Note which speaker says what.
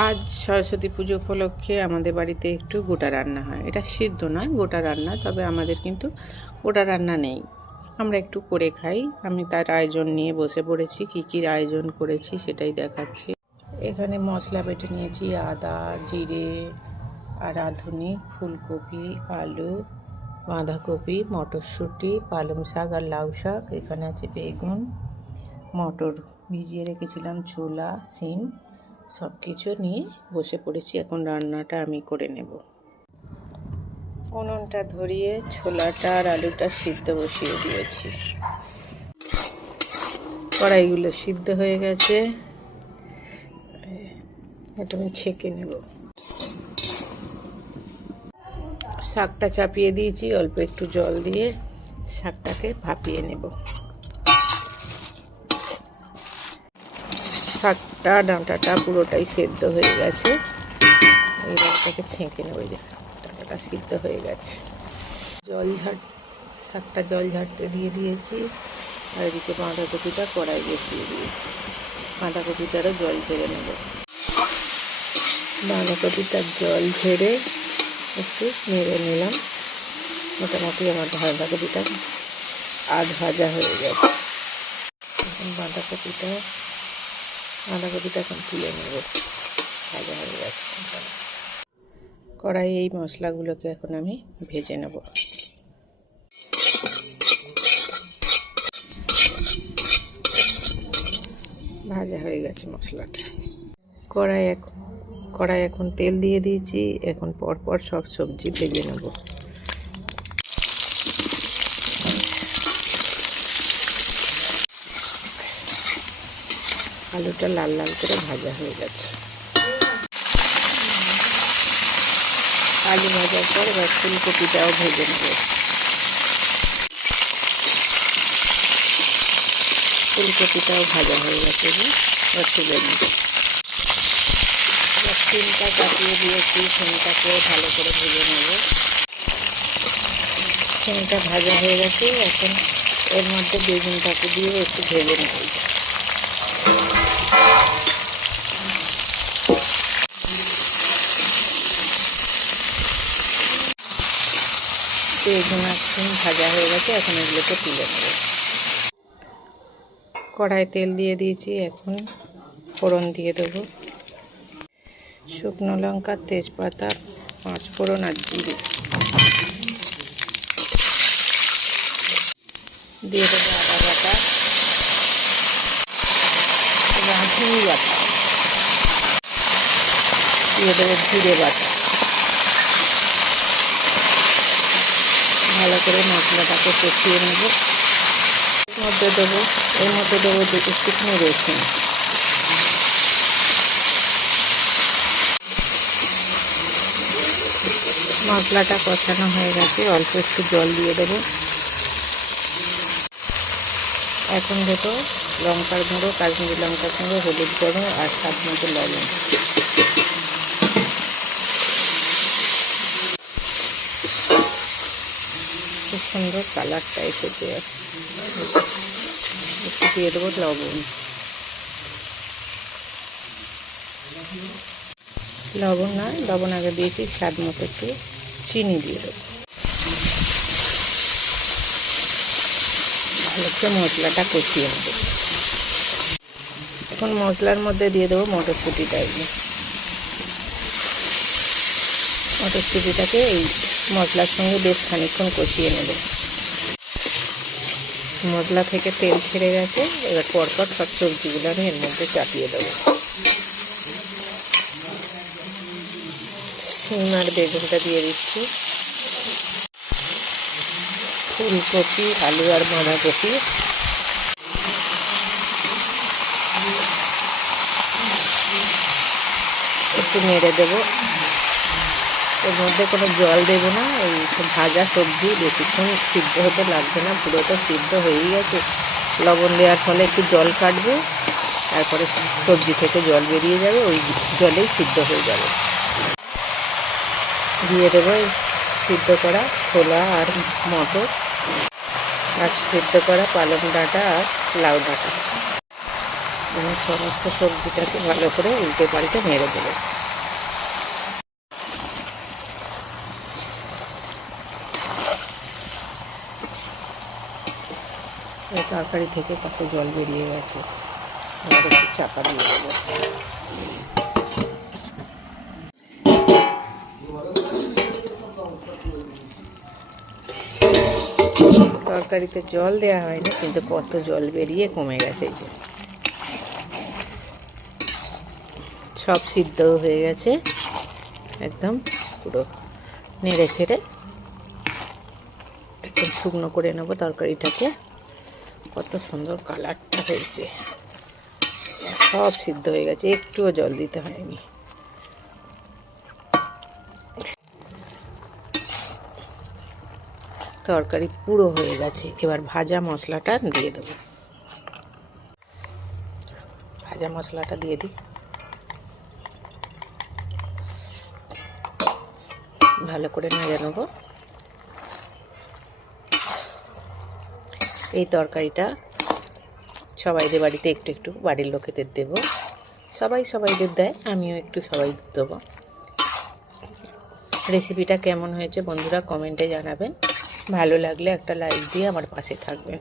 Speaker 1: আজ সরস্বতী পুজো উপলক্ষে আমাদের বাড়িতে একটু গোটা রান্না হয়। এটা সিদ্ধ নয়, গোটা রান্না, তবে আমাদের কিন্তু গোটা রান্না নেই। আমরা একটু করে খাই। আমি তার আয়োজন নিয়ে বসে পড়েছি, কী কী আয়োজন করেছি সেটাই দেখাচ্ছি। এখানে মশলা বেটে নিয়েছি, আদা, জিরে, আর রাঁধুনি ফুলকপি, আলু, বাঁধাকপি, মটরশুঁটি, পালং শাক আর লাউ শাক। এখানে আছে বেগুন, মটর ভিজিয়ে রেখেছিলাম, ছোলা, সিম। সব কিছু নিয়ে বসে পড়েছি। এখন রান্নাটা আমি করে নেব। উনুনটা ধরিয়ে ছোলাটা আর আলুটা সিদ্ধ বসিয়ে দিয়েছি। কড়াইগুলো সিদ্ধ হয়ে গেছে। এটা আমি ছেঁকে নেব। শাকটা চাপিয়ে দিয়েছি। অল্প একটু জল দিয়ে শাকটাকে ভাপিয়ে নেব। শাকটা ডাঁটাটা পুরোটাই সেদ্ধ হয়ে গেছে। এই ডাঁটাটাকে ছেঁকে নেব যে ডাঁটাটা সিদ্ধ হয়ে গেছে। জল ঝাড় শাকটা জল ঝাড়তে দিয়ে দিয়েছি। আর এদিকে বাঁধাকপিটা কড়াই বসিয়ে দিয়েছি। বাঁধাকপিটারও জল ঝেড়ে নেব। বাঁধাকপিটার জল ঝেড়ে একটু নেড়ে নিলাম। মোটামুটি আমার বাঁধাকপিটা আধ ভাজা হয়ে গেছে। এখন বাঁধাকপিটা বাঁধাকপিটা এখন তুলে নেব। ভাজা হয়ে গেছে। কড়াই এই মশলাগুলোকে এখন আমি ভেজে নেব। ভাজা হয়ে গেছে মশলাটা। কড়াই এখন কড়াই এখন তেল দিয়ে দিয়েছি। এখন পরপর সব সবজি ভেজে নেব। আলুটা লাল লাল করে ভাজা হয়ে গেছে। আলু ভাজার পর এবার ফুলকপিটাও ভেজে নেব। ফুলকপিটাও ভাজা হয়ে গেছে এবার তুলে নেব। সিমটা কাটিয়ে দিয়েছি সিমটাকেও ভালো করে ভেজে নেব। সিমটা ভাজা হয়ে গেছে, এখন এর মধ্যে বেগুনটাকে দিয়ে একটু ভেজে নেব। বেগুন সিম ভাজা হয়ে গেছে, এখন এগুলোকে তুলে নেব। কড়াই তেল দিয়ে দিয়েছি, এখন ফোড়ন দিয়ে দেবো। শুকনো লঙ্কা, তেজপাতা, পাঁচ ফোড়ন আর জিরে। দিয়ে দেবো আদা বাটা রাঁধুনি বাটা। দিয়ে দেবো জিরে বাটা। ভালো করে মশলাটাকে কষিয়ে নেব। মধ্যে দেবো, এর মধ্যে দেবো দুটো শুকনো রসুন। মশলাটা কষানো হয়ে গেছে, অল্প একটু জল দিয়ে দেবো। এখন দেবো লঙ্কার গুঁড়ো, কাশ্মীরি লঙ্কার গুঁড়ো, হলুদ গুঁড়ো আর স্বাদ মতো লবণ। খুব সুন্দর কালারটা এসেছে। একটু দিয়ে দেবো লবণ। লবণ নয় লবণ আগে দিয়েছি, স্বাদ মতো একটু চিনি দিয়ে দেবো। ভালো করে মশলাটা কষিয়ে নেব। এখন মশলার মধ্যে দিয়ে দেবো মটরশুঁটিটা মটরশুঁটিটাকে এই মশলার সঙ্গে বেশ খানিক্ষণ কষিয়ে নেব। মশলা থেকে তেল ছেড়ে গেছে, এবার পরপর সব সবজিগুলো আমি এর মধ্যে চাপিয়ে দেবো। শিম আর বেগুনটা দিয়ে দিচ্ছি। ফুলকপি, আলু আর বাঁধাকপি। একটু নেড়ে দেবো। এর মধ্যে কোনো জল দেবো না, এই ভাজা সবজি বেশিক্ষণ সিদ্ধ হতে লাগবে না, পুরো তো সিদ্ধ হয়েই গেছে। লবণ দেওয়ার ফলে একটু জল কাটবে, তারপরে সবজি থেকে জল বেরিয়ে যাবে, ওই জলেই সিদ্ধ হয়ে যাবে। দিয়ে দেবো সিদ্ধ করা ছোলা আর মটর, আর সিদ্ধ করা পালং ডাঁটা আর লাউ ডাঁটা। আমি সমস্ত সবজিটাকে ভালো করে উল্টে পাল্টে মেরে দেবো। তরকারি থেকে কত জল বেরিয়ে গেছে। চাপা দিয়ে দেবো। তরকারিতে জল দেওয়া হয়নি, কিন্তু কত জল বেরিয়ে কমে গেছে এই যে। সব সিদ্ধ হয়ে গেছে, একদম পুরো নেড়ে ছেড়ে একদম শুকনো করে নেব তরকারিটাকে। কত সুন্দর কালারটা হয়েছে। সব সিদ্ধ হয়ে গেছে, একটুও জল দিতে হয়নি। তরকারি পুরো হয়ে গেছে, এবার ভাজা মশলাটা দিয়ে দেবো। ভাজা মশলাটা দিয়ে দিই। ভালো করে নেড়ে নেব। এই তরকারিটা সবাইদের বাড়িতে একটু একটু, বাড়ির লোকেদের দেব। সবাই সবাইদের দেয়, আমিও একটু সবাই দেব। রেসিপিটা কেমন হয়েছে বন্ধুরা কমেন্টে জানাবেন। ভালো লাগলে একটা লাইক দিয়ে আমার পাশে থাকবেন।